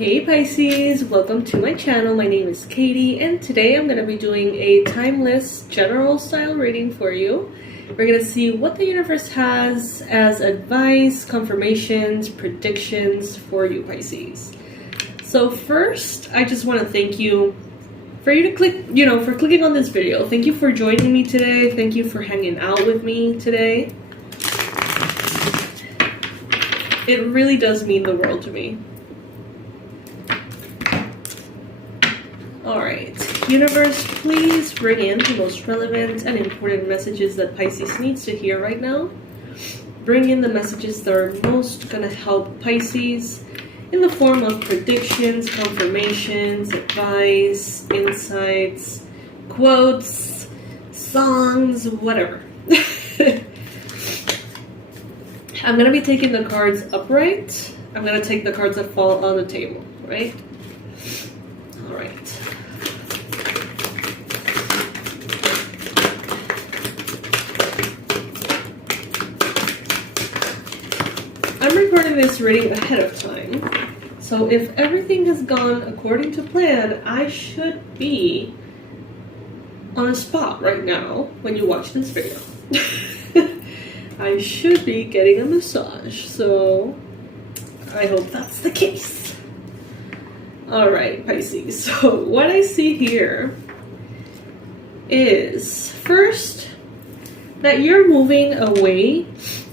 Hey Pisces, welcome to my channel. My name is Katie and today I'm going to be doing a timeless general style reading for you. We're going to see what the universe has as advice, confirmations, predictions for you Pisces. So first, I just want to thank you for you to click, for clicking on this video. Thank you for joining me today. Thank you for hanging out with me today. It really does mean the world to me. Alright, universe, please bring in the most relevant and important messages that Pisces needs to hear right now. Bring in the messages that are most going to help Pisces in the form of predictions, confirmations, advice, insights, quotes, songs, whatever. I'm going to be taking the cards upright. I'm going to take the cards that fall on the table, right? Alright. I'm recording this reading ahead of time, so if everything has gone according to plan, I should be on a spot right now when you watch this video. I should be getting a massage, so I hope that's the case. Alright, Pisces, so what I see here is, first, that you're moving away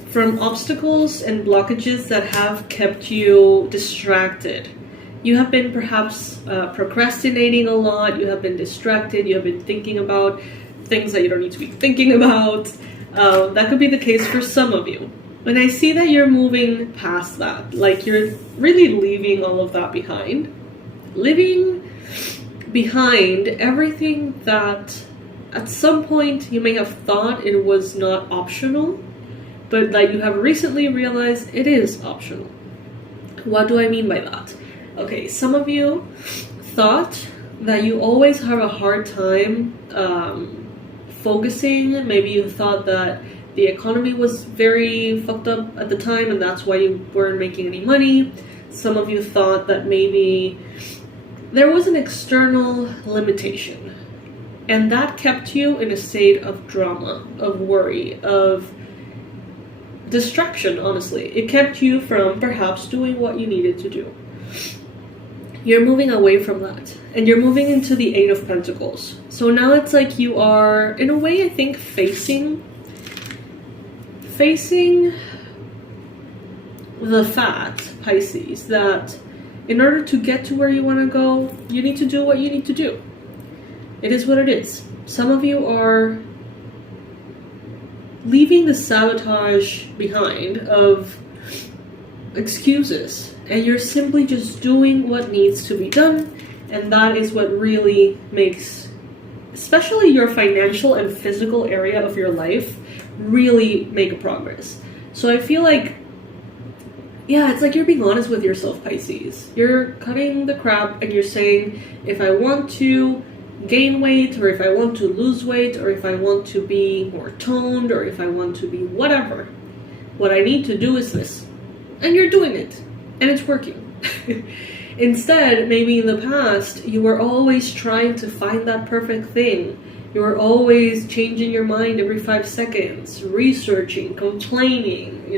from obstacles and blockages that have kept you distracted. You have been perhaps procrastinating a lot, you have been distracted, you have been thinking about things that you don't need to be thinking about. That could be the case for some of you. And I see that you're moving past that, like you're really leaving all of that behind. Leaving behind everything that at some point you may have thought it was not optional, but that you have recently realized it is optional. What do I mean by that? Okay, some of you thought that you always have a hard time focusing. Maybe you thought that the economy was very fucked up at the time and that's why you weren't making any money. Some of you thought that maybe there was an external limitation and that kept you in a state of drama, of worry, of distraction, honestly. It kept you from perhaps doing what you needed to do. You're moving away from that and you're moving into the Eight of Pentacles. So now it's like you are, in a way, I think, facing the fact, Pisces, that in order to get to where you want to go, you need to do what you need to do. It is what it is. Some of you are leaving the sabotage behind of excuses and you're simply just doing what needs to be done, and that is what really makes, especially your financial and physical area of your life, really make a progress. So I feel like, yeah, it's like you're being honest with yourself, Pisces. You're cutting the crap and you're saying, if I want to gain weight, or if I want to lose weight, or if I want to be more toned, or if I want to be whatever, what I need to do is this. And you're doing it. And it's working. Instead, maybe in the past, you were always trying to find that perfect thing. You were always changing your mind every 5 seconds, researching, complaining,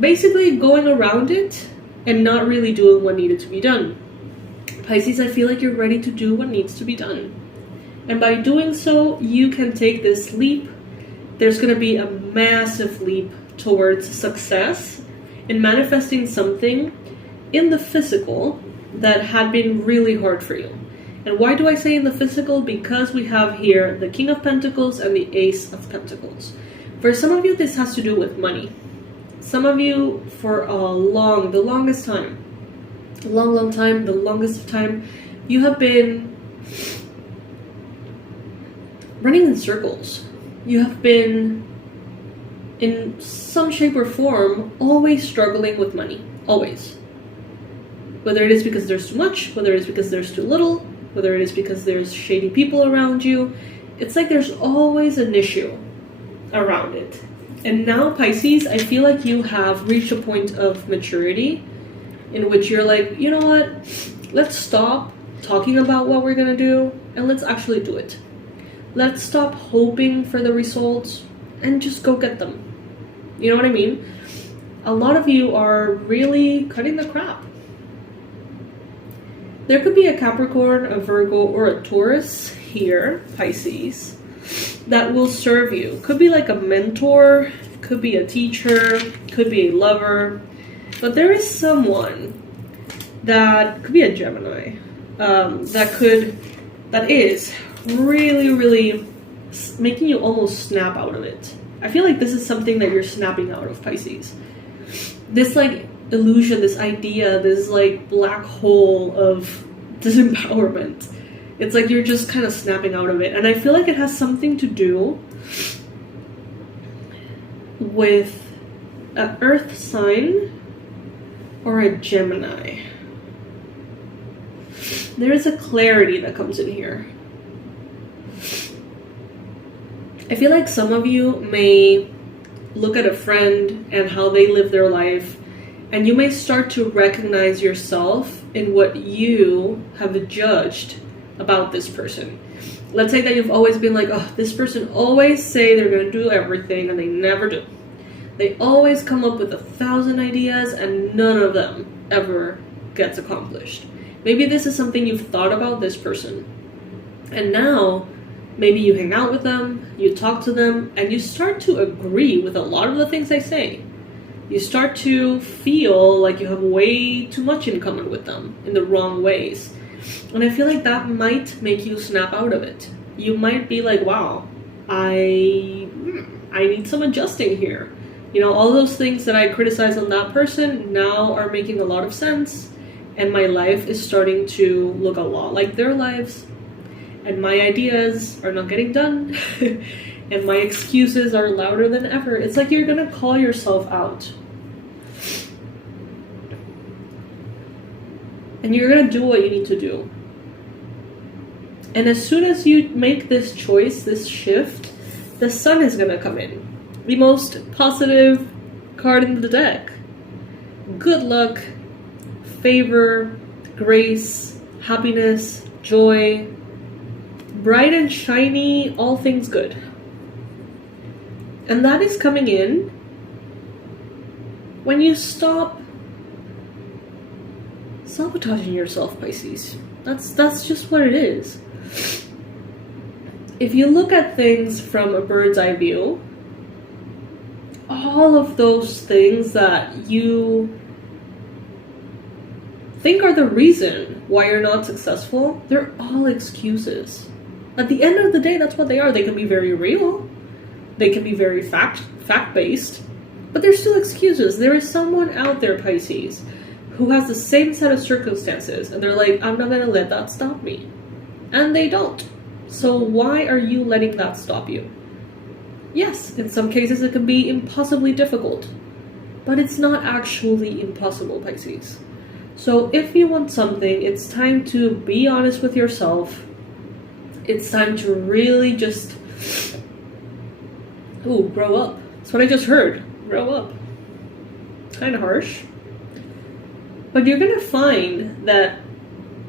basically going around it and not really doing what needed to be done. Pisces, I feel like you're ready to do what needs to be done. And by doing so, you can take this leap. There's going to be a massive leap towards success in manifesting something in the physical that had been really hard for you. And why do I say in the physical? Because we have here the King of Pentacles and the Ace of Pentacles. For some of you, this has to do with money. Some of you, for the longest time, you have been running in circles. You have been, in some shape or form, always struggling with money. Always. Whether it is because there's too much, whether it is because there's too little, whether it is because there's shady people around you, it's like there's always an issue around it. And now, Pisces, I feel like you have reached a point of maturity in which you're like, you know what, let's stop talking about what we're gonna do and let's actually do it. Let's stop hoping for the results and just go get them. You know what I mean? A lot of you are really cutting the crap. There could be a Capricorn, a Virgo, or a Taurus here, Pisces, that will serve you. Could be like a mentor, could be a teacher, could be a lover, but there is someone that could be a Gemini that is really making you almost snap out of it. I feel like this is something that you're snapping out of, Pisces. This like illusion, this idea, this like black hole of disempowerment. It's like you're just kind of snapping out of it. And I feel like it has something to do with an earth sign or a Gemini. There is a clarity that comes in here. I feel like some of you may look at a friend and how they live their life, and you may start to recognize yourself in what you have judged about this person. Let's say that you've always been like, oh, this person always say they're going to do everything and they never do. They always come up with 1,000 ideas and none of them ever gets accomplished. Maybe this is something you've thought about this person. And now, maybe you hang out with them, you talk to them, and you start to agree with a lot of the things they say. You start to feel like you have way too much in common with them in the wrong ways. And I feel like that might make you snap out of it. You might be like, wow, I need some adjusting here. You know, all those things that I criticize on that person now are making a lot of sense. And my life is starting to look a lot like their lives. And my ideas are not getting done. And my excuses are louder than ever. It's like you're going to call yourself out. And you're going to do what you need to do. And as soon as you make this choice, this shift, the sun is going to come in. The most positive card in the deck. Good luck, favor, grace, happiness, joy, bright and shiny, all things good. And that is coming in when you stop sabotaging yourself, Pisces. That's just what it is. If you look at things from a bird's eye view, all of those things that you think are the reason why you're not successful, they're all excuses. At the end of the day, that's what they are. They can be very real. They can be very fact-based, but they're still excuses. There is someone out there, Pisces, who has the same set of circumstances, and they're like, I'm not going to let that stop me. And they don't. So why are you letting that stop you? Yes, in some cases it can be impossibly difficult, but it's not actually impossible, Pisces. So if you want something, it's time to be honest with yourself. It's time to really just, grow up. That's what I just heard. Grow up. Kind of harsh. But you're going to find that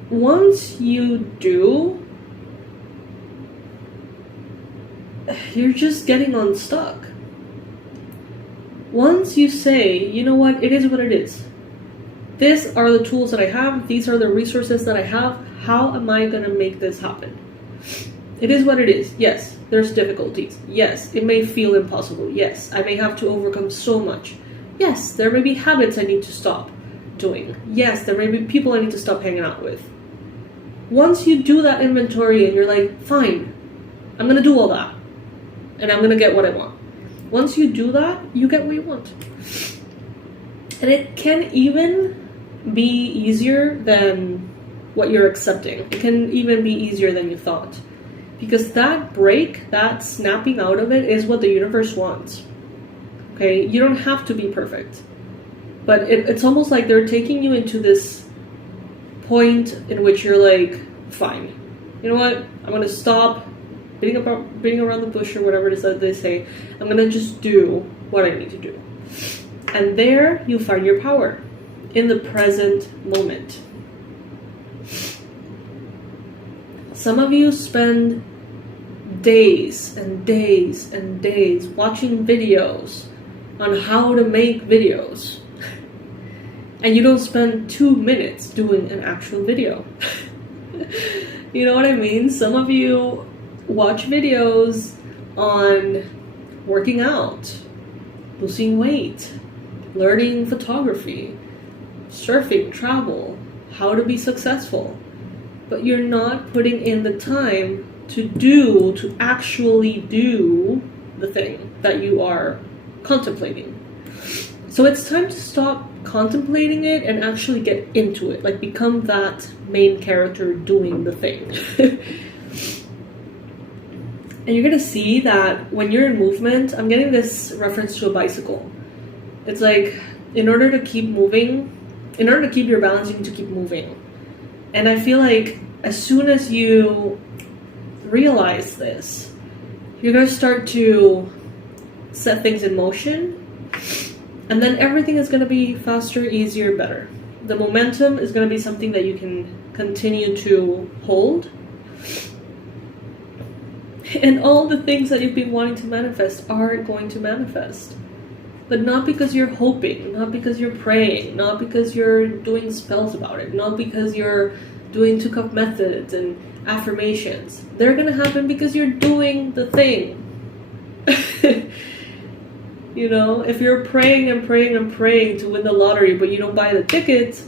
once you do, you're just getting unstuck. Once you say, you know what, it is what it is. These are the tools that I have. These are the resources that I have. How am I going to make this happen? It is what it is. Yes, there's difficulties. Yes, it may feel impossible. Yes, I may have to overcome so much. Yes, there may be habits I need to stop doing. Yes, there may be people I need to stop hanging out with. Once you do that inventory and you're like, fine, I'm going to do all that. And I'm going to get what I want. Once you do that, you get what you want. And it can even be easier than what you're accepting. It can even be easier than you thought. Because that break, that snapping out of it is what the universe wants. Okay? You don't have to be perfect. But it's almost like they're taking you into this point in which you're like, fine. You know what? I'm going to stop beating around the bush or whatever it is that they say. I'm going to just do what I need to do. And there you find your power. in the present moment. Some of you spend days and days and days watching videos on how to make videos, and you don't spend 2 minutes doing an actual video. You know what I mean? Some of you watch videos on working out, losing weight, learning photography, surfing, travel, how to be successful, but you're not putting in the time to actually do the thing that you are contemplating. So it's time to stop contemplating it and actually get into it, like become that main character doing the thing. And you're gonna see that when you're in movement, I'm getting this reference to a bicycle. It's like, in order to keep moving, in order to keep your balance, you need to keep moving. And I feel like as soon as you realize this, you're gonna start to set things in motion, and then everything is gonna be faster, easier, better. The momentum is gonna be something that you can continue to hold. And all the things that you've been wanting to manifest are going to manifest. But not because you're hoping, not because you're praying, not because you're doing spells about it, not because you're doing 2-cup methods and affirmations. They're gonna happen because you're doing the thing. You know, if you're praying and praying and praying to win the lottery, but you don't buy the tickets,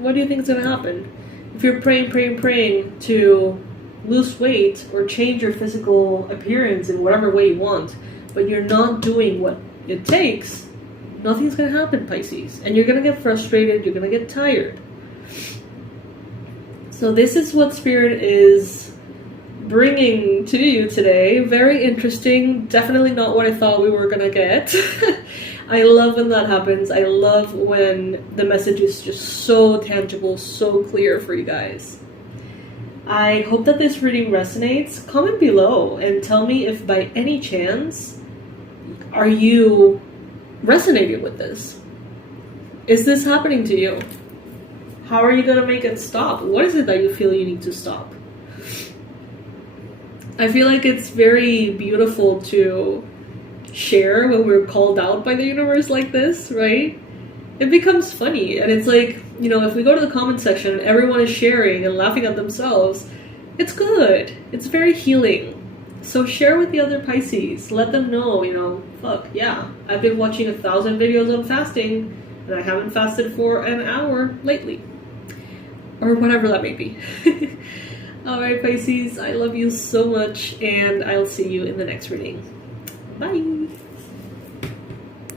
what do you think is gonna happen? If you're praying to lose weight or change your physical appearance in whatever way you want, but you're not doing what it takes, nothing's gonna happen, Pisces. And you're gonna get frustrated, you're gonna get tired. So this is what Spirit is bringing to you today. Very interesting. Definitely not what I thought we were gonna get. I love when that happens. I love when the message is just so tangible, so clear for you guys. I hope that this reading resonates. Comment below and tell me if by any chance are you resonating with this? Is this happening to you? How are you going to make it stop? What is it that you feel you need to stop? I feel like it's very beautiful to share when we're called out by the universe like this, right? It becomes funny, and it's like, you know, if we go to the comment section and everyone is sharing and laughing at themselves, it's good. It's very healing. So share with the other Pisces. Let them know, you know, fuck, yeah, I've been watching 1,000 videos on fasting, and I haven't fasted for an hour lately. Or whatever that may be. Alright, Pisces, I love you so much, and I'll see you in the next reading. Bye!